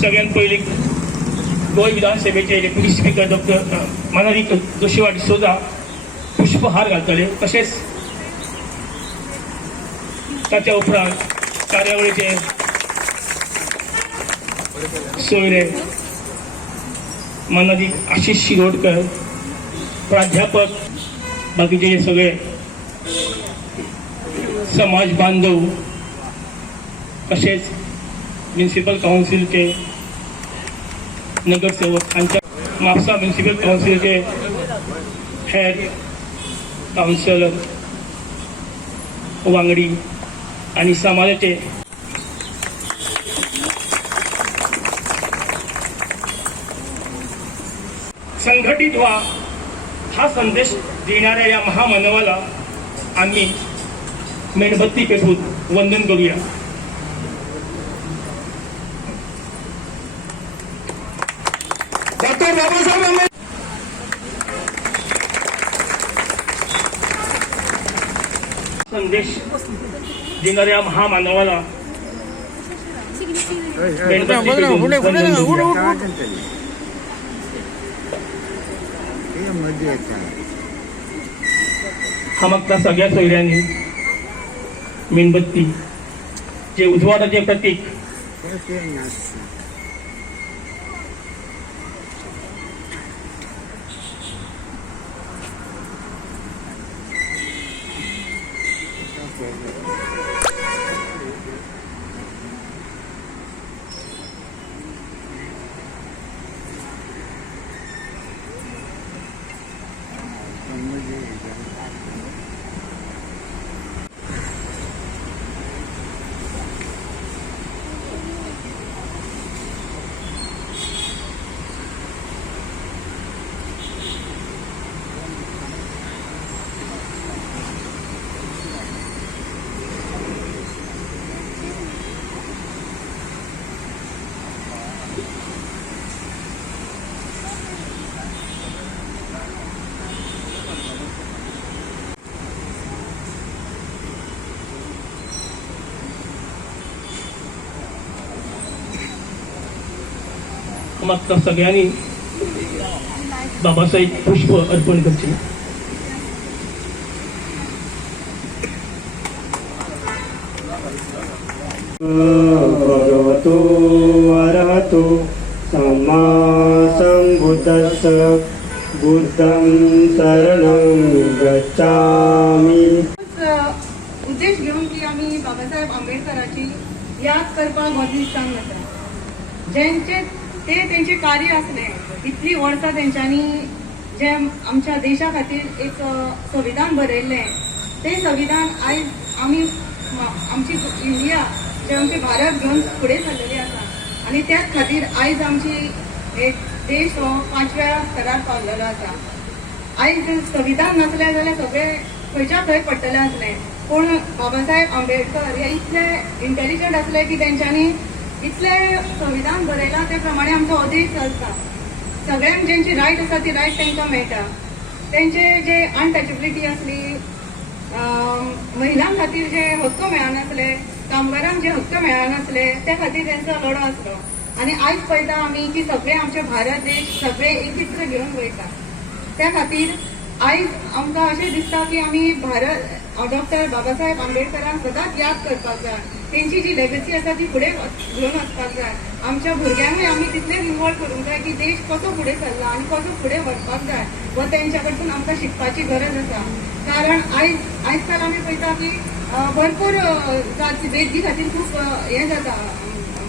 सगळ्यात पहिले गोंय विधानसभेचे deputy speaker doctor Manaji जोशीवाड D'Souza पुष्पहार घालतले। तशेंच ताच्या उपरांत कार्यावळीचे सोयरे मानाजी आशिष शिरोडकर, प्राध्यापक, बाकीचे सगळे समाज बांधव, तसेच म्युनिसिपल काउन्सिलचे नगरसेवक, म्हापसा म्युनिसिपल काउन्सिलचे हेड काउन्सिलर वांगडी आणि समाजाचे संघटित व्हा हा संदेश देणाऱ्या या महामानवाला आम्ही मेणबत्ती पेटवून वंदन करूया। डॉक्टर बाबासाहेब आंबेडकर संदेश देणाऱ्या महामानवाला मेणबत्ती पेटवून वंदन करूया। हा मागता सगळ्या सोयऱ्यांनी मेणबत्ती जे उजवाडाचे प्रतीक मागता सगळ्यांनी बाबासाहेब पुष्प अर्पण करचे। भगवतो अरहतो सम्मा सम्बुद्धस्स बुद्धं शरणं गच्छामि। उद्देश घेऊन की आम्ही बाबासाहेब आंबेडकरांची याद करपाक हो दीस सांगता। ज्यांचे त्यांचे कार्य असले इतली वर्सां तेंच्यांनी जे आमच्या देशा खातीर एक संविधान बरयल्लें, ते संविधान आयज आमी आमची इंडिया जे आमचे भारत घेवन फुडें सरलेली आसा आनी त्याच खातीर आयज आमची एक देश हो 5व्या स्तरार पावलेलो आसा। आयज संविधान नसलें जाल्यार सगळें खंयच्या खंय पडटलें आसलें, पूण बाबासाहेब आंबेडकर हे इतले इंटेलिजंट आसले की तेंच्यांनी इतले संविधान बरयला ते प्रमाणे आमचो हो देश चलता। सगळ्यांक जेंची रायट आसा ती रायट तांकां मेळटा। तेंचे जे अनटचेबिलिटी असली, महिलां खातीर जे हक्क मेळनासले, कामगारांक जे हक्क मेळनासले, त्या खातीर तेंचो लढो आसलो। आनी आयज पळयता आमी की सगळे आमचे भारत देश सगळे एकत्र घेवन वयता। त्या खातीर आयज आमकां अशें दिसता की आमी डॉक्टर बाबासाहेब आंबेडकरांक सदांच याद करपाक जाय। तेंची जी लेगसी आसा ती फुडें घेवन वचपाक जाय। आमच्या भुरग्यांकूय आमी तितलेच इन्वॉल्व करूंक जाय की देश कसो फुडें सरला आनी कसो फुडें व्हरपाक जाय व तेंच्या कडसून आमकां शिकपाची गरज आसा। कारण आयज काल आमी पळयता की भरपूर वेदी खातीर खूब हें जाता,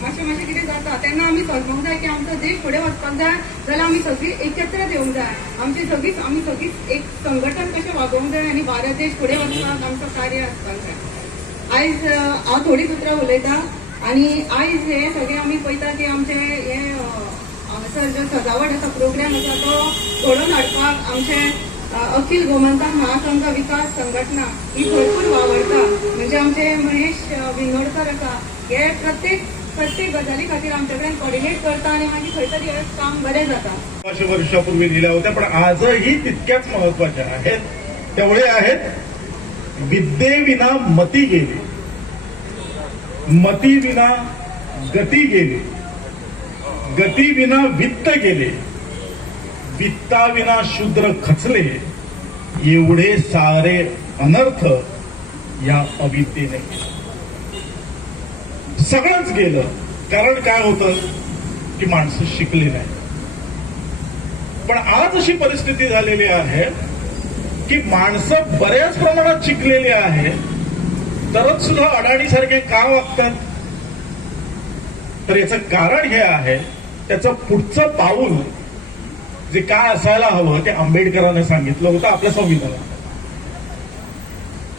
मातशें कितें जाता, तेन्ना आमी समजूंक जाय की आमचो देश फुडें वचपाक जाय जाल्यार आमी सगळीं एकत्र येवंक जाय। आमी सगळींच एक संघटन कशें वागोवंक जाय आनी भारत देश फुडें वचपाक आमचो कार्य आसपाक जाय। आयज हांव थोडीं उतरां उलयतां आनी आयज हे सगळे आमी पळयता की आमचे हे हांगासर जो सजावट आसा, प्रोग्राम आसा, तो घडोवन हाडपाक आमचे अखिल गोमंतक महासंघ विकास संघटना ही भरपूर वावरता। म्हणजे आमचे महेश विंगडकर आसा, हे प्रत्येक गजाली खातीर आमचे कडेन कॉर्डिनेट करता आनी मागीर खंय तरी हे काम बरें जाता। 500 वर्षापूर्वी दिल्या होत्या, पण आजही तितक्याच महत्वाच्या आहेत। तेवढे आहेत, विद्येविना मती गेली, मती विना गती गेली, गतीविना वित्त गेले, वित्ताविना शूद्र खचले, एवढे सारे अनर्थ या अविद्येने सगळंच गेलं. कारण काय होतं की माणसं शिकली नाही. पण आज अशी परिस्थिती झालेली आहे की माणसं बऱ्याच प्रमाणात शिकलेली आहे, तरच सुद्धा अडाणीसारखे का वागतात. तर याचं कारण हे आहे, त्याचं पुढचं पाऊल जे काय असायला हवं ते आंबेडकरांनी सांगितलं होतं आपल्या संविधानात,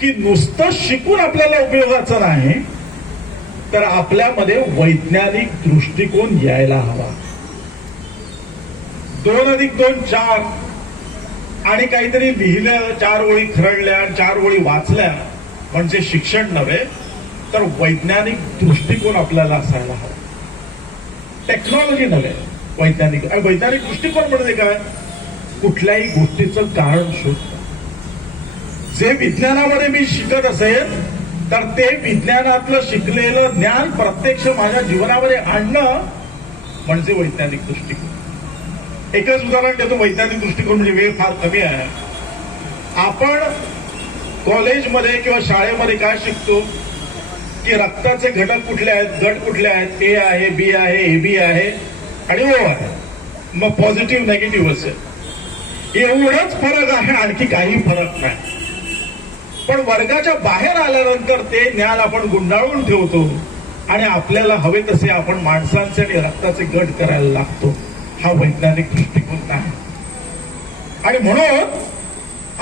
की नुसतं शिकून आपल्याला उपयोगाचं नाही, तर आपल्यामध्ये वैज्ञानिक दृष्टिकोन यायला हवा. 2+2 4 आणि काहीतरी लिहिलं, 4 ओळी खरडल्या, 4 ओळी वाचल्या म्हणजे शिक्षण नव्हे, तर वैज्ञानिक दृष्टिकोन आपल्याला असायला हवा. टेक्नॉलॉजी नव्हे, वैज्ञानिक. वैज्ञानिक दृष्टिकोन म्हणजे काय? कुठल्याही गोष्टीचं कारण शोधणं. जे विज्ञानामध्ये मी शिकत असेल तर ते विज्ञानातलं शिकलेलं ज्ञान प्रत्यक्ष माझ्या जीवनामध्ये आणणं म्हणजे वैज्ञानिक दृष्टिकोन. एकच उदाहरण देतो. वैज्ञानिक दृष्टिकोन म्हणजे वेळ फार कमी आहे. आपण कॉलेजमध्ये किंवा शाळेमध्ये काय शिकतो की रक्ताचे घटक कुठले आहेत, गट कुठले आहेत, ए आहे, बी आहे, एबी आहे आणि ओ आहे. मग पॉझिटिव्ह निगेटिव्ह असेल, एवढंच फरक आहे, आणखी काही फरक नाही. पण वर्गाच्या बाहेर आल्यानंतर ते ज्ञान आपण गुंडाळून ठेवतो आणि आपल्याला हवे तसे आपण माणसांचे आणि रक्ताचे गट करायला लागतो. हा वैज्ञानिक दृष्टिकोन नाही. आणि म्हणून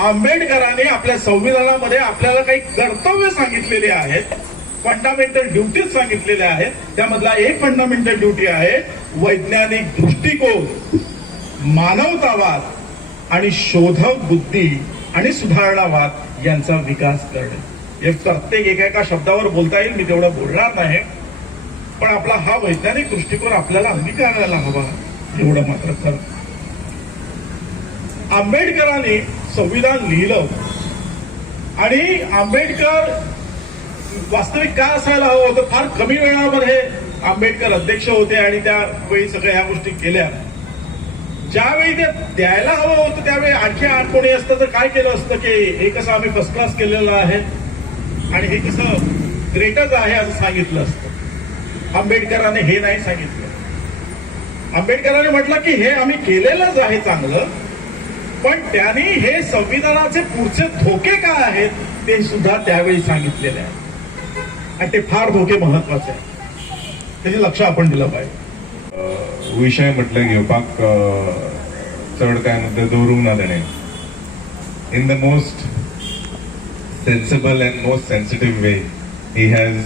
आंबेडकरांनी आपल्या संविधानामध्ये आपल्याला काही कर्तव्य सांगितलेले आहेत, फंडामेंटल ड्युटीज सांगितलेल्या आहेत. त्यामधला एक फंडामेंटल ड्युटी आहे वैज्ञानिक दृष्टिकोन, मानवतावाद आणि शोधक बुद्धी आणि सुधारणावाद यांचा विकास करणे. हे प्रत्येक एका शब्दावर बोलता येईल, मी तेवढं बोलणार नाही, पण आपला हा वैज्ञानिक दृष्टिकोन आपल्याला अंगीकारायला हवा, एवढं मात्र खरं. आंबेडकरांनी संविधान लिहिलं आणि आंबेडकर वास्तविक काय असायला हवं होतं, फार कमी वेळामध्ये आंबेडकर अध्यक्ष होते आणि त्यावेळी सगळ्या ह्या गोष्टी केल्या. ज्यावेळी ते द्यायला हवं होतं त्यावेळी आणखी कोणी असतं तर काय केलं असतं की हे कसं आम्ही फर्स्ट क्लास केलेलं आहे आणि हे कसं ग्रेटच आहे असं सांगितलं असतं. आंबेडकरांनी हे नाही सांगितलं. आंबेडकरांनी म्हटलं की हे आम्ही केलेलंच आहे चांगलं, पण त्यांनी हे संविधानाचे पुढचे धोके काय आहेत ते सुद्धा त्यावेळी सांगितलेले आहे. आणि ते फार धोके महत्वाचे आहेत, त्याचे लक्ष आपण दिलं पाहिजे. विषय म्हटलं घेवपाक चड काय म्हणटा दवरूंक ना ताणें. In the most sensible and most sensitive way he has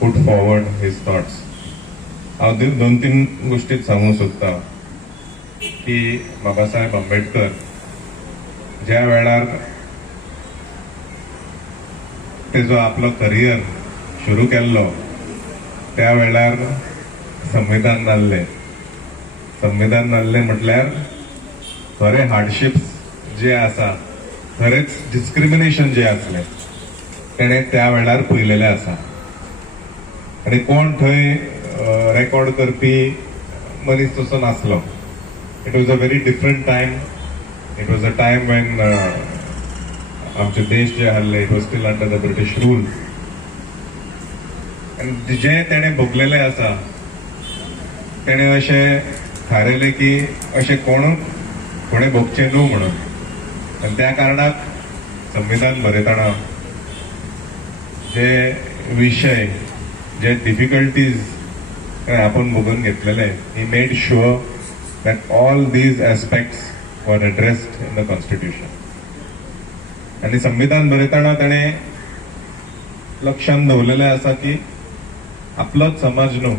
put forward his thoughts. हांव 2-3 गोष्टी सांगूंक सोदतां की बाबासाहेब आंबेडकर ज्या वेळार तेजो आपलो करियर सुरू केल्लो त्या वेळार संविधान नासलें. संविधान नासलें म्हटल्यार खरे हार्डशिप्स जे आसा, खरेच डिस्क्रिमिनेशन जे आसलें तेणें त्या वेळार पळयलेलें आसा. आनी कोण थंय रेकॉर्ड करपी मनीस तसो नासलो. It was a very different time. It was a time Wien आमचे देश जे आसले it was steel under the British rule. आनी जे तेणें भोगलेलें आसा तेणें अशें थारयलें की अशें कोणें भोगचें न्हू म्हणून. आनी त्या कारणाक संविधान बरयतना जे विशय, जे डिफिकल्टीज आपण भोगून घेतलेले, he made sure that all these aspects वर एड्रेस्ड इन द कॉन्स्टिट्यूशन. आनी संविधान बरयतना ताणें लक्षांत दवरलेलें आसा की आपलोच समाज न्हू,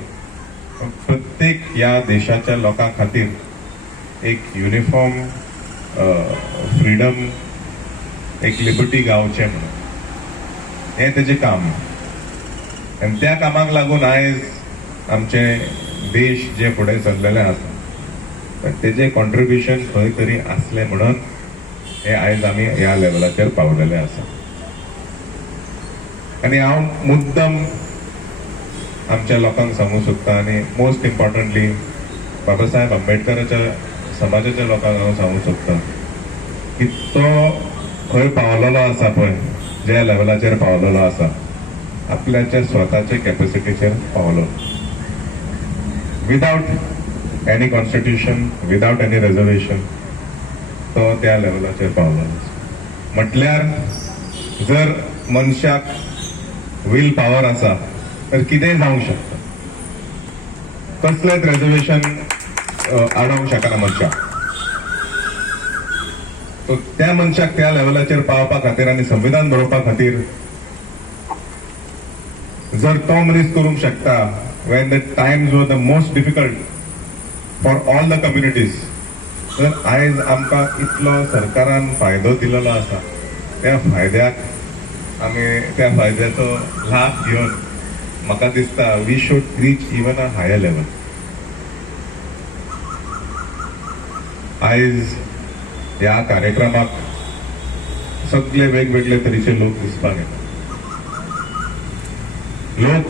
प्रत्येक ह्या देशाच्या लोकां खातीर एक युनिफॉर्म फ्रीडम, एक लिबर्टी गावचें म्हणून हें तेजें काम. आनी त्या कामाक लागून आयज आमचे देश जे फुडें चल्लेले आसा तेजें कॉन्ट्रिब्युशन खंय तरी आसलें म्हणून हे आयज आमी ह्या लेवलाचेर पावलेले आसा. आनी हांव मुद्दम आमच्या लोकांक सांगूंक सोदता, आनी मोस्ट इम्पॉर्टंटली बाबासाहेब आंबेडकराच्या समाजाच्या लोकांक हांव सांगूंक सोदतां की तो खंय पावलेलो आसा पळय, ज्या लेवलाचेर पावलेलो आसा, आपल्याच्या स्वताच्या कॅपॅसिटीचेर पावलो, without any constitution, without any reservation तो त्या लेवलाचेर पावलो. म्हटल्यार जर मनशाक वील पॉवर आसा तर कितेंय जावंक शकता. कसलेंच रिजर्वेशन आडोवंक शकना मनशाक. तो त्या मनशाक त्या लेवलाचेर पावपा खातीर आनी संविधान बरोवपा खातीर जर तो मनीस करूंक शकता Wien the Times were the most difficult for all the communities, तर आयज आमकां इतलो सरकारान फायदो दिलेलो आसा, त्या फायद्याक आमी त्या फायद्याचो लाभ घेवन म्हाका दिसता we should reach even a higher level. आयज ह्या कार्यक्रमाक सगळे वेगवेगळे तरेचे लोक दिसपाक येतात. लोक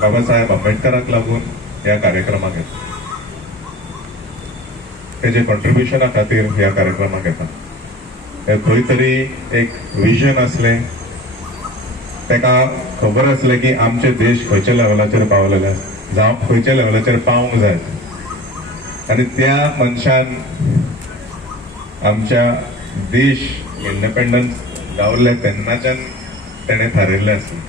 बाबासाहेब आंबेडकराक लागून ह्या कार्यक्रमाक येतात, तेजे कॉन्ट्रिब्युशना खातीर ह्या कार्यक्रमाक येतात. खंय तरी एक विजन असलें, तेका खबर असलें की आमचे देश खंयच्या लेवलाचेर पावलेले जावं खंयच्या लेवलाचेर पावूंक जाय, आनी त्या मनशान आमच्या देश इंडिपेंडन्स जावले तेन्नाच्यान तेणें थारायल्लें आसलें